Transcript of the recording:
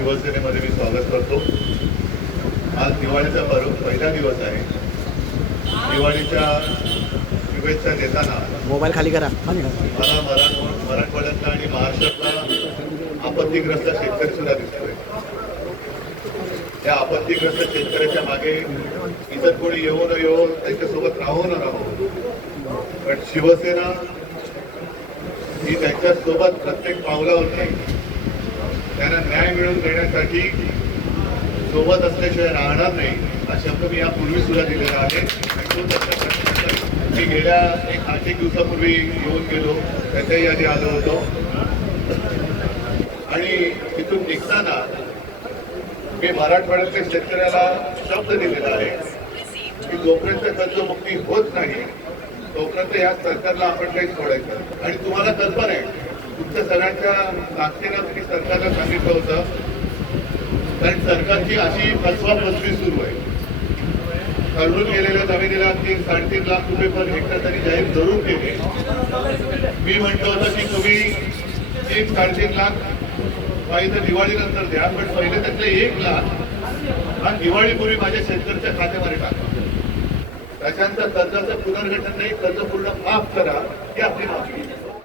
शिवसेनेमध्ये मी स्वागत करतो. आज दिवाळीचा पर्व पहिला दिवस आहे. दिवाळीच्या शुभेच्छा देताना मोबाईल खाली करा. मला मराठ मराठवाड्यातला आणि महाराष्ट्रातला आपत्तीग्रस्त शेतकरी सुद्धा दिसतोय. त्या आपत्तीग्रस्त शेतकऱ्याच्या मागे इतर कोणी येऊ न येऊ त्यांच्यासोबत राहू न राहू. पण शिवसेना ही त्यांच्यासोबत प्रत्येक पावलावरती त्यांना न्याय मिळवून देण्यासाठी सोबत असल्याशिवाय राहणार नाही हा शब्द मी यापूर्वी सुद्धा दिलेला आहे. मी गेल्या एक आठ एक दिवसापूर्वी येऊन गेलो त्याच्याही आधी आलो होतो. आणि तिथून निघताना मी मराठवाड्यातल्या शेतकऱ्याला शब्द दिलेला आहे की जोपर्यंत कर्जमुक्ती होत नाही तोपर्यंत या सरकारला आपण काही सोडायचं आणि तुम्हाला कल्पना आहे आमच्या सगळ्यांच्या ताकदीनं तुम्ही सरकारला सांगितलं होतं. कारण सरकारची अशी फसवा फसवी सुरू आहे. ठरवून गेलेल्या जमिनीला तीन साडेतीन लाख रुपये पर हेक्टर तरी जाहीर जरूर केले मी म्हटलं होतं की तुम्ही तीन साडेतीन लाख पाहिजे तर दिवाळीनंतर द्या पण पहिले त्यातले एक लाख हा दिवाळीपूर्वी माझ्या शेतकऱ्याच्या खात्यामध्ये टाका. त्याच्यानंतर कर्जाचं पुनर्गठन नाही कर्ज पूर्ण माफ करा.